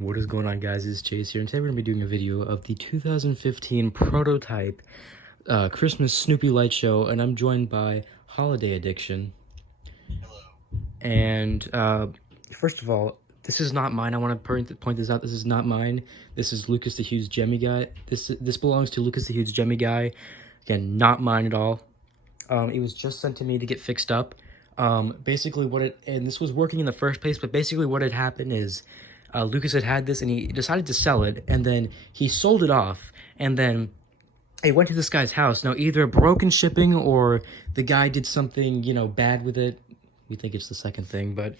What is going on, guys? It's Chase here, and today we're going to be doing a video of the 2015 prototype Christmas Snoopy light show, and I'm joined by Holiday Addiction. Hello. And first of all, this is not mine. I want to point this out. This is not mine. This is Lucas the Huge Gemmy guy. This belongs to Lucas the Huge Gemmy guy. Again, not mine at all. It was just sent to me to get fixed up. Basically and this was working in the first place, but basically what had happened is Lucas had this and he decided to sell it, and then he sold it off, and then it went to this guy's house. Now, either broken shipping or the guy did something, bad with it. We think it's the second thing, but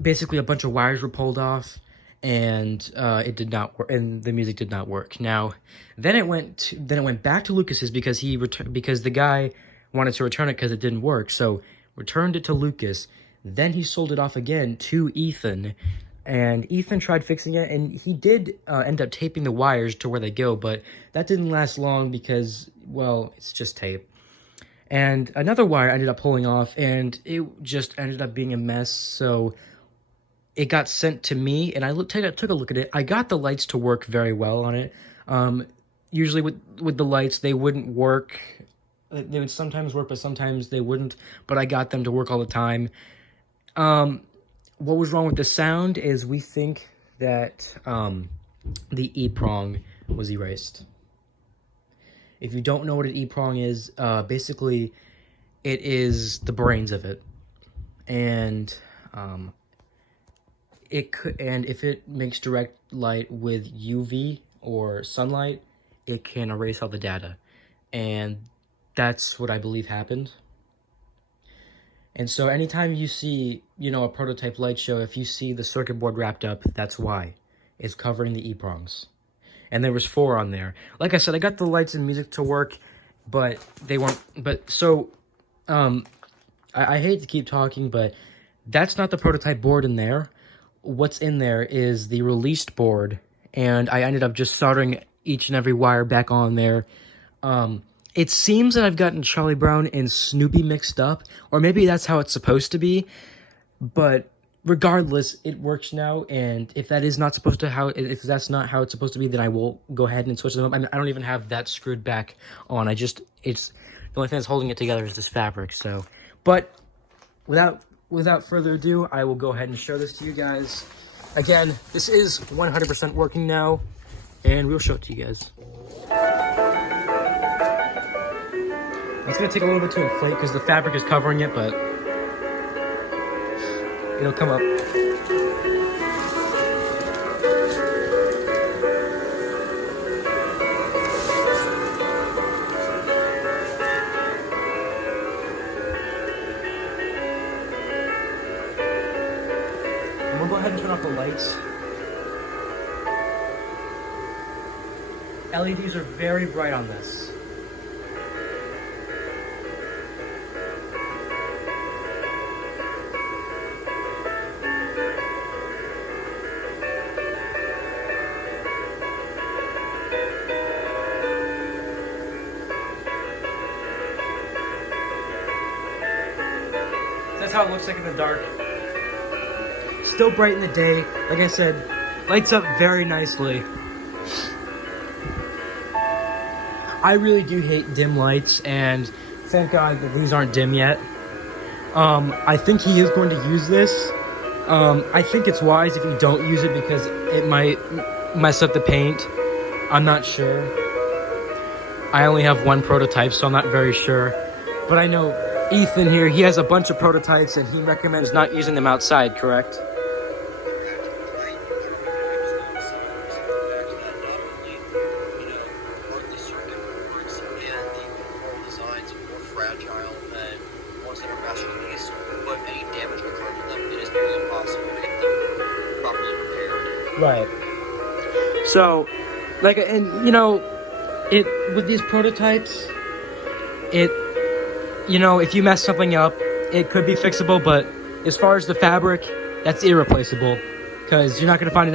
basically a bunch of wires were pulled off, and it did not work, and the music did not work. Now, then it went back to Lucas's because because the guy wanted to return it because it didn't work. So returned it to Lucas. Then he sold it off again to Ethan, and Ethan tried fixing it, and he did end up taping the wires to where they go, but that didn't last long because, well, it's just tape. And another wire ended up pulling off, and it just ended up being a mess, so it got sent to me, and I took a look at it. I got the lights to work very well on it. Usually with the lights, they wouldn't work. They would sometimes work, but sometimes they wouldn't, but I got them to work all the time. What was wrong with the sound is we think that the E-prong was erased. If you don't know what an E-prong is, basically it is the brains of it, and if it makes direct light with UV or sunlight, it can erase all the data, and that's what I believe happened. And so anytime you see, a prototype light show, if you see the circuit board wrapped up, that's why. It's covering the E-prongs. And there was 4 on there. Like I said, I got the lights and music to work, but they weren't. But so, I hate to keep talking, but that's not the prototype board in there. What's in there is the released board, and I ended up just soldering each and every wire back on there. It seems that I've gotten Charlie Brown and Snoopy mixed up, or maybe that's how it's supposed to be, but regardless, it works now, and if that's not how it's supposed to be, then I will go ahead and switch them up. I mean, I don't even have that screwed back on. The only thing that's holding it together is this fabric, so. But without further ado, I will go ahead and show this to you guys. Again, this is 100% working now, and we'll show it to you guys. It's going to take a little bit to inflate because the fabric is covering it, but it'll come up. And we'll go ahead and turn off the lights. LEDs are very bright on this. That's how it looks like in the dark. Still bright in the day. Like I said, lights up very nicely. I really do hate dim lights, and thank God that these aren't dim yet. I think he is going to use this. I think it's wise if you don't use it because it might mess up the paint. I'm not sure. I only have one prototype, so I'm not very sure. But I know Ethan here, he has a bunch of prototypes, and he recommends not using them outside, correct? Right. So, with these prototypes, if you mess something up, it could be fixable, but as far as the fabric, that's irreplaceable, because you're not gonna find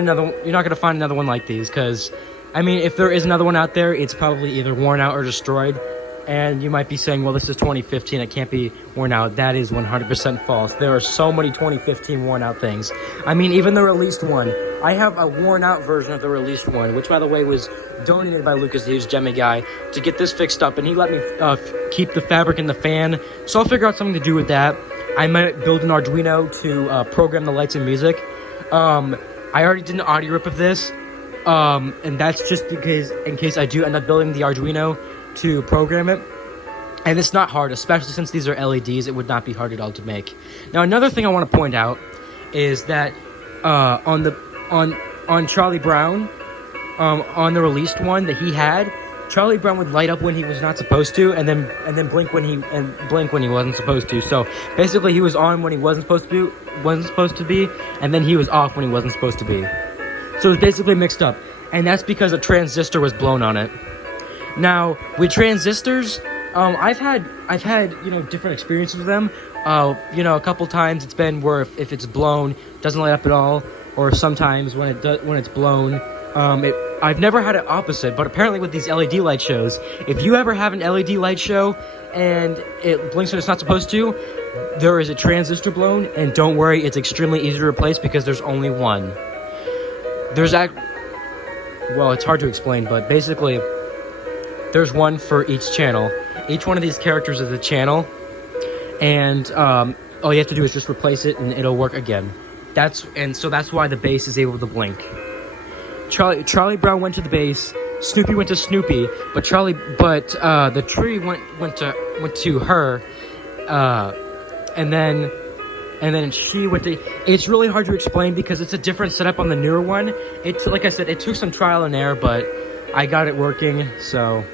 another one like these, because I mean, if there is another one out there, it's probably either worn out or destroyed. And you might be saying, well, this is 2015, it can't be worn out. That is 100% false. There are so many 2015 worn out things. I mean, even the released one. I have a worn out version of the released one, which by the way was donated by Lucas, the huge Gemmy guy, to get this fixed up. And he let me keep the fabric in the fan. So I'll figure out something to do with that. I might build an Arduino to program the lights and music. I already did an audio rip of this. And that's just because, in case I do end up building the Arduino to program it. And it's not hard, especially since these are LEDs, it would not be hard at all to make. Now, another thing I want to point out is that on Charlie Brown, on the released one that he had, Charlie Brown would light up when he was not supposed to, and then blink when he wasn't supposed to. So basically, he was on when he wasn't supposed to be, and then he was off when he wasn't supposed to be. So it's basically mixed up, and that's because a transistor was blown on it. Now, with transistors, I've had different experiences with them. A couple times it's been where if it's blown, it doesn't light up at all, or sometimes when it's blown, I've never had it opposite. But apparently with these LED light shows, if you ever have an LED light show and it blinks when it's not supposed to, there is a transistor blown, and don't worry, it's extremely easy to replace because there's only one. Well, it's hard to explain, but basically, there's one for each channel. Each one of these characters is a channel, and all you have to do is just replace it, and it'll work again. So that's why the base is able to blink. Charlie Brown went to the base. Snoopy went to Snoopy, but the tree went to her, and then she went to. It's really hard to explain because it's a different setup on the newer one. It's like I said, it took some trial and error, but I got it working. So,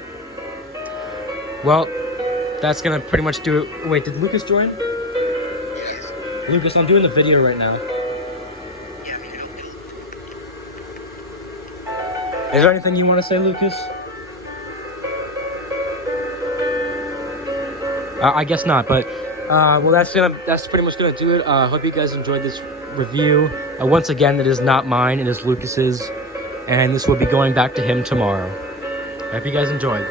well, that's gonna pretty much do it. Wait, did Lucas join? Lucas, I'm doing the video right now. Is there anything you want to say, Lucas? I guess not, but well, that's pretty much gonna do it. Hope you guys enjoyed this review. Once again, it is not mine; it is Lucas's, and this will be going back to him tomorrow. I hope you guys enjoyed.